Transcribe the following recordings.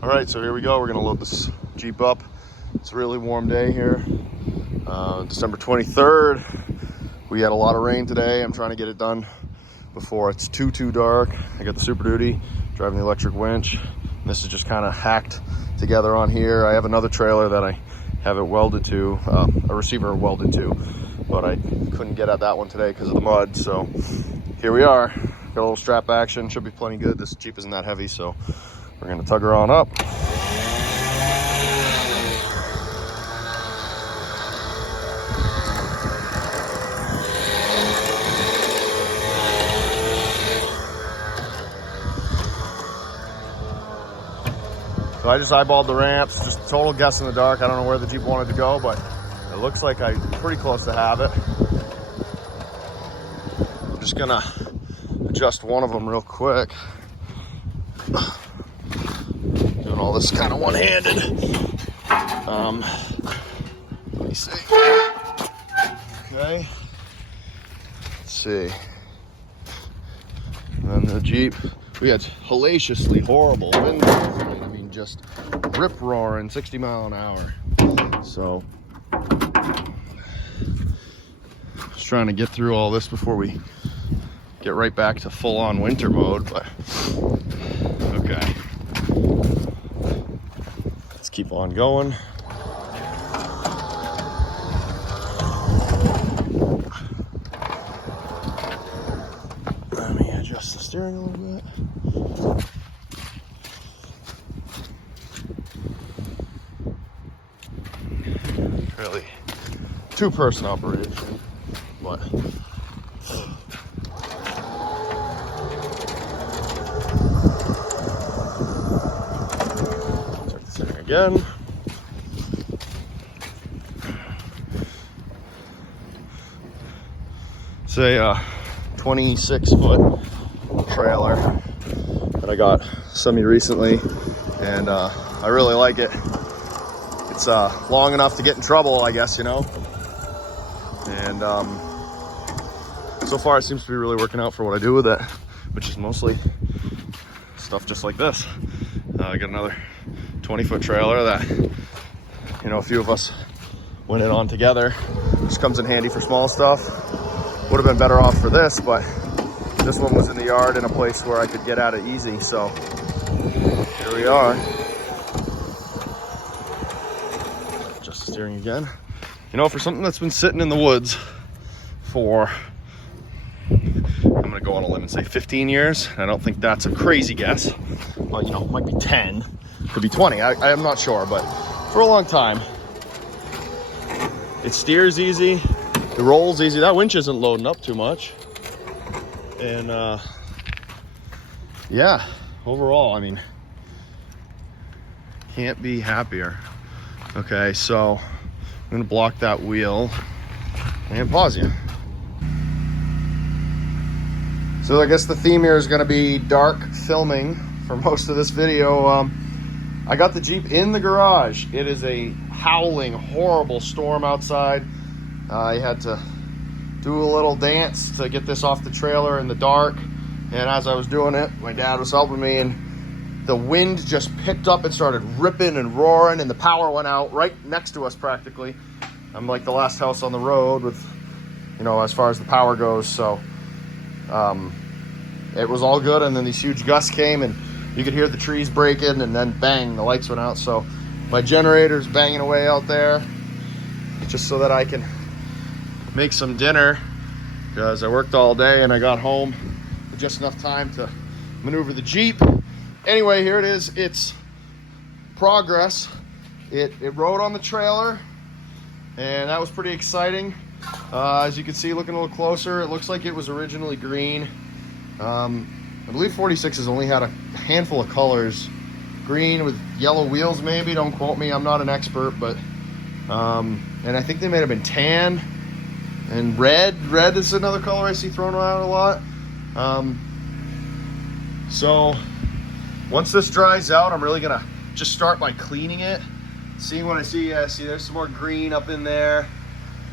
All right, so here we go. We're gonna load this Jeep up. It's a really warm day here. December 23rd. We had a lot of rain today. I'm trying to get it done before it's too dark. I got the Super Duty, driving the electric winch. And this is just kind of hacked together on here. I have another trailer that I have it welded to, a receiver welded to, but I couldn't get at that one today because of the mud. So here we are. Got a little strap action, should be plenty good. This Jeep isn't that heavy, so we're gonna tug her on up. So I just eyeballed the ramps, just a total guess in the dark. I don't know where the Jeep wanted to go, but it looks like I'm pretty close to have it. I'm just gonna adjust one of them real quick. Doing all this kind of one-handed. Let me see. Okay. Let's see. And then the Jeep, we had hellaciously horrible winds last night. I mean, just rip-roaring 60 mile an hour. So, just trying to get through all this before we get right back to full-on winter mode, but okay. Let's keep on going. Let me adjust the steering a little bit. Really two-person operation, but check the steering again. It's a 26-foot trailer that I got semi recently, and I really like it. It's long enough to get in trouble, I guess, you know. And so far it seems to be really working out for what I do with it, which is mostly stuff just like this. I got another 20-foot trailer that, you know, a few of us went in on together. Just comes in handy for small stuff. Would have been better off for this, but this one was in the yard in a place where I could get at it easy. So here we are. Adjust the steering again. You know, for something that's been sitting in the woods for, I'm gonna go on a limb and say 15 years. I don't think that's a crazy guess. Well, you know, it might be 10, could be 20. I am not sure, but for a long time, it steers easy. It rolls easy. That winch isn't loading up too much. And yeah, overall, I mean, can't be happier. Okay, so I'm gonna block that wheel and pause you. So I guess the theme here is gonna be dark filming for most of this video. I got the Jeep in the garage. It is a howling, horrible storm outside. I had to do a little dance to get this off the trailer in the dark. And as I was doing it, my dad was helping me, and the wind just picked up and started ripping and roaring, and the power went out right next to us practically. I'm like the last house on the road with, you know, as far as the power goes. So it was all good. And then these huge gusts came, and you could hear the trees breaking, and then bang, the lights went out. So my generator's banging away out there just so that I can make some dinner, because I worked all day and I got home with just enough time to maneuver the Jeep. Anyway, here it is. It's progress. It rode on the trailer, and that was pretty exciting. As you can see, looking a little closer, it looks like it was originally green. I believe 46 has only had a handful of colors. Green with yellow wheels, maybe. Don't quote me. I'm not an expert, but and I think they may have been tan. And red is another color I see thrown around a lot. So once this dries out, I'm really gonna just start by cleaning it, seeing what I see. See, there's some more green up in there.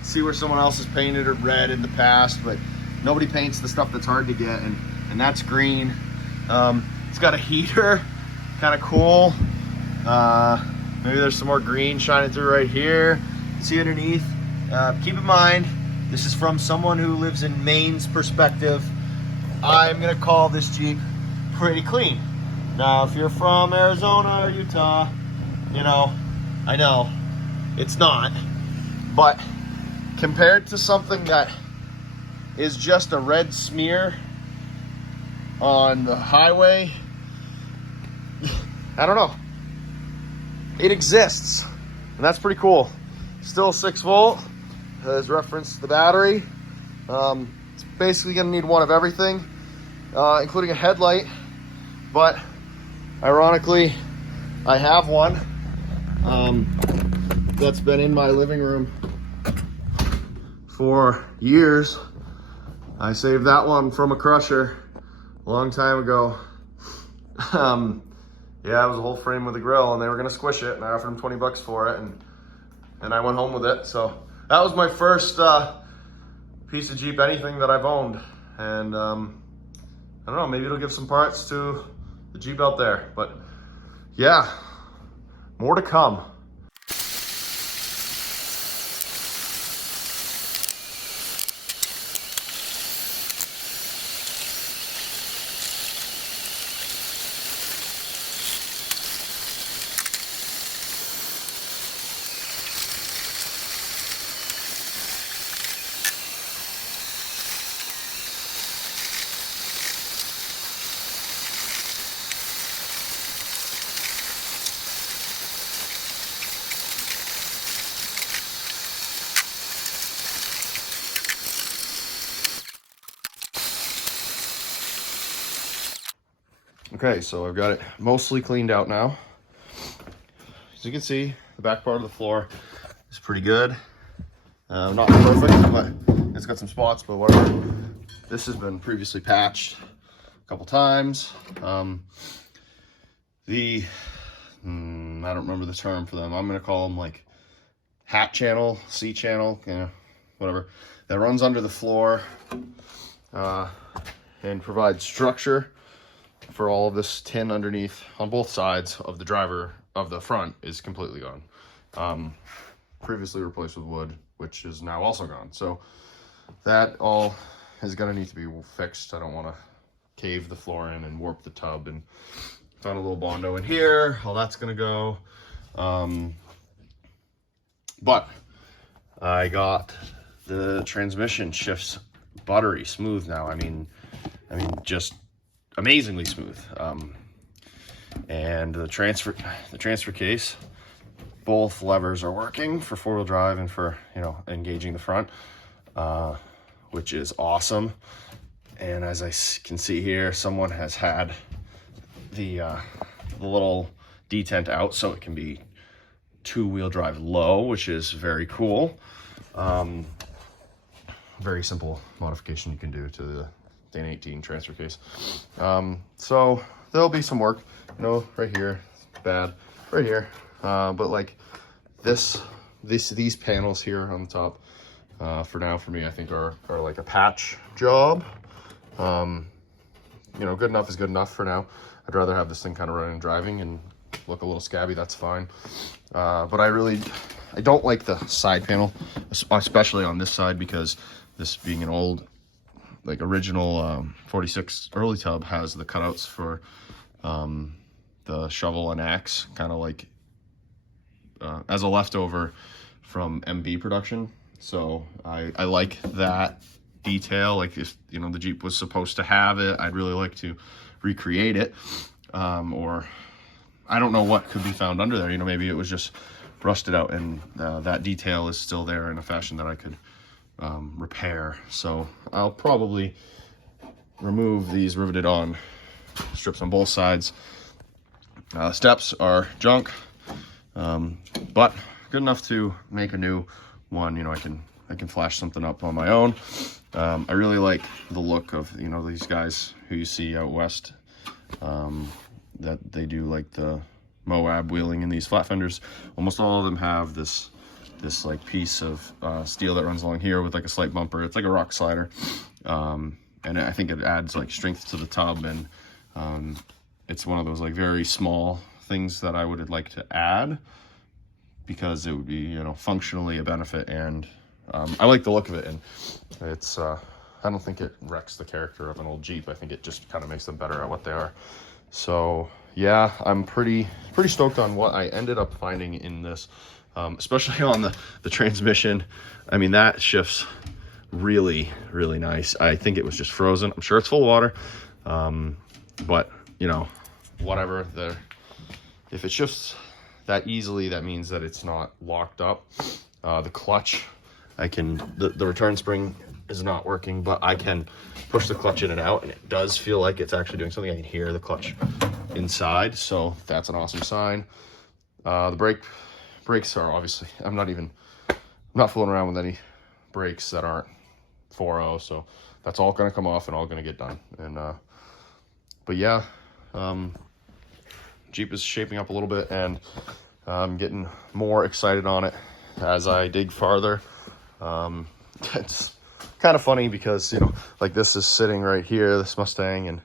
See where someone else has painted it red in the past, but nobody paints the stuff that's hard to get, and that's green. It's got a heater, kind of cool. Maybe there's some more green shining through right here. See underneath. Keep in mind, this is from someone who lives in Maine's perspective. I'm gonna call this Jeep pretty clean. Now, if you're from Arizona or Utah, you know, I know it's not, but compared to something that is just a red smear on the highway, I don't know. It exists, and that's pretty cool. Still 6 volt, as referenced to the battery. It's basically gonna need one of everything, including a headlight, but ironically, I have one that's been in my living room for years. I saved that one from a crusher a long time ago. Yeah, it was a whole frame with a grill, and they were gonna squish it, and I offered them 20 bucks for it, and I went home with it. So that was my first piece of Jeep anything that I've owned, and I don't know, maybe it'll give some parts to the Jeep out there, but yeah, more to come. Okay, so I've got it mostly cleaned out now. As you can see, the back part of the floor is pretty good. Not perfect, but it's got some spots, but whatever. This has been previously patched a couple times. I don't remember the term for them. I'm gonna call them like hat channel, C channel, you know, whatever. That runs under the floor and provides structure for all of this tin underneath on both sides of the driver of the front is completely gone. Previously replaced with wood, which is now also gone. So that all is gonna need to be fixed. I don't wanna cave the floor in and warp the tub, and found a little Bondo in here. All that's gonna go. But I got the transmission shifts buttery smooth now. I mean, just amazingly smooth. And the transfer case, both levers are working for 4-wheel drive and for, you know, engaging the front, which is awesome. And as I can see here, someone has had the little detent out so it can be 2-wheel drive low, which is very cool. Very simple modification you can do to the Dane 18 transfer case. So there'll be some work, you know, right here, bad, right here. But like these panels here on the top, for now, for me, I think are like a patch job. You know, good enough is good enough for now. I'd rather have this thing kind of running and driving and look a little scabby, that's fine. But I don't like the side panel, especially on this side, because this being an old, like original 46 early tub, has the cutouts for the shovel and axe, kind of like as a leftover from MB production. So I like that detail. Like, if, you know, the Jeep was supposed to have it, I'd really like to recreate it. Or I don't know what could be found under there. You know, maybe it was just rusted out, and that detail is still there in a fashion that I could repair. So I'll probably remove these riveted on strips on both sides. Steps are junk, but good enough to make a new one. You know, I can flash something up on my own. I really like the look of, you know, these guys who you see out west, that they do like the Moab wheeling in these flat fenders. Almost all of them have this like piece of steel that runs along here with like a slight bumper. It's like a rock slider, and I think it adds like strength to the tub, and it's one of those like very small things that I would like to add, because it would be, you know, functionally a benefit, and I like the look of it, and it's I don't think it wrecks the character of an old Jeep. I think it just kind of makes them better at what they are. So yeah, I'm pretty stoked on what I ended up finding in this, especially on the transmission. I mean, that shifts really nice. I think it was just frozen. I'm sure it's full of water, but you know, whatever. If it shifts that easily, that means that it's not locked up. The clutch, the return spring is not working, but I can push the clutch in and out, and it does feel like it's actually doing something. I can hear the clutch inside, so that's an awesome sign. The brakes are obviously, I'm not fooling around with any brakes that aren't 4.0, so that's all going to come off and all going to get done. And but yeah, Jeep is shaping up a little bit, and I'm getting more excited on it as I dig farther. It's kind of funny because, you know, like this is sitting right here, this Mustang, and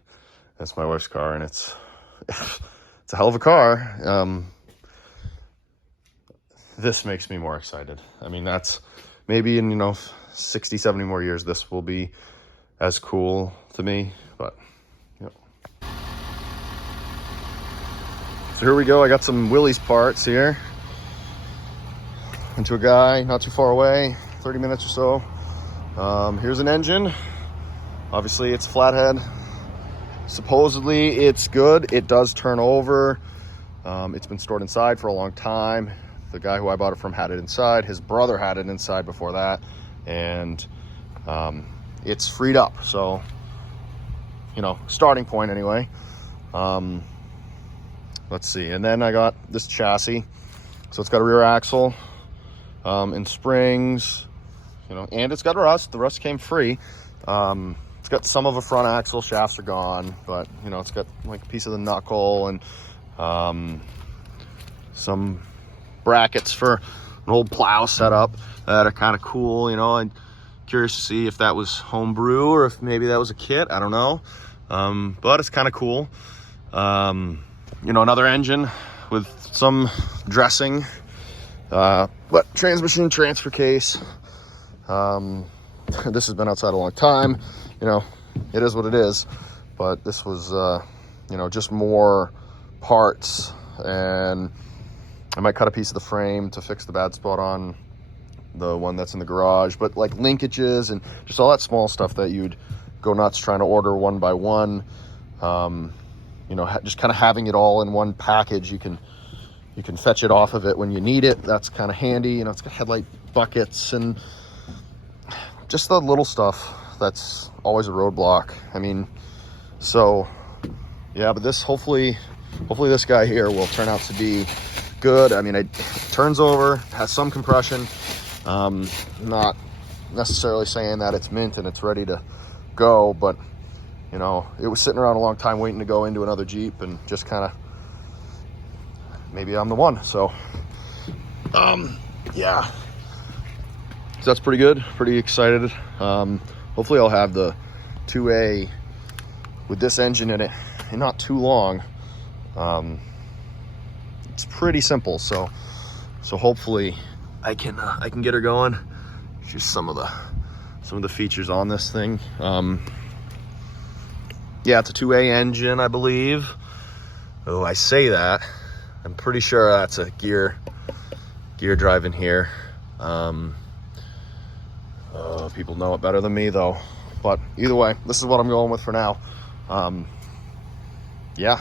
that's my wife's car, and it's a hell of a car. This makes me more excited. I mean, that's maybe in, you know, 60, 70 more years, this will be as cool to me, but you know. So here we go. I got some Willys parts here. Went to a guy not too far away, 30 minutes or so. Here's an engine. Obviously it's flathead. Supposedly it's good. It does turn over. It's been stored inside for a long time. The guy who I bought it from had it inside. His brother had it inside before that, and it's freed up. So, you know, starting point anyway. Let's see. And then I got this chassis. So it's got a rear axle and springs, you know, and it's got rust. The rust came free. It's got some of a front axle. Shafts are gone, but you know, it's got like a piece of the knuckle and some brackets for an old plow setup that are kind of cool. You know, I'm curious to see if that was homebrew or if maybe that was a kit. I don't know, but it's kind of cool. You know, another engine with some dressing, but transmission, transfer case. This has been outside a long time. You know, it is what it is, but this was you know, just more parts, and I might cut a piece of the frame to fix the bad spot on the one that's in the garage, but like linkages and just all that small stuff that you'd go nuts trying to order one by one. You know, just kind of having it all in one package. You can fetch it off of it when you need it. That's kind of handy. You know, it's got headlight buckets and just the little stuff that's always a roadblock. I mean, so yeah, but this hopefully this guy here will turn out to be good. I mean, it turns over, has some compression. Not necessarily saying that it's mint and it's ready to go, but you know, it was sitting around a long time waiting to go into another Jeep, and just kind of, maybe I'm the one. So yeah, so that's pretty good, pretty excited. Hopefully I'll have the 2A with this engine in it and not too long. It's pretty simple, so hopefully I can get her going. Just some of the features on this thing. Yeah, it's a 2A engine, I believe. Oh, I say that. I'm pretty sure that's a gear drive in here. People know it better than me though. But either way, this is what I'm going with for now. Yeah.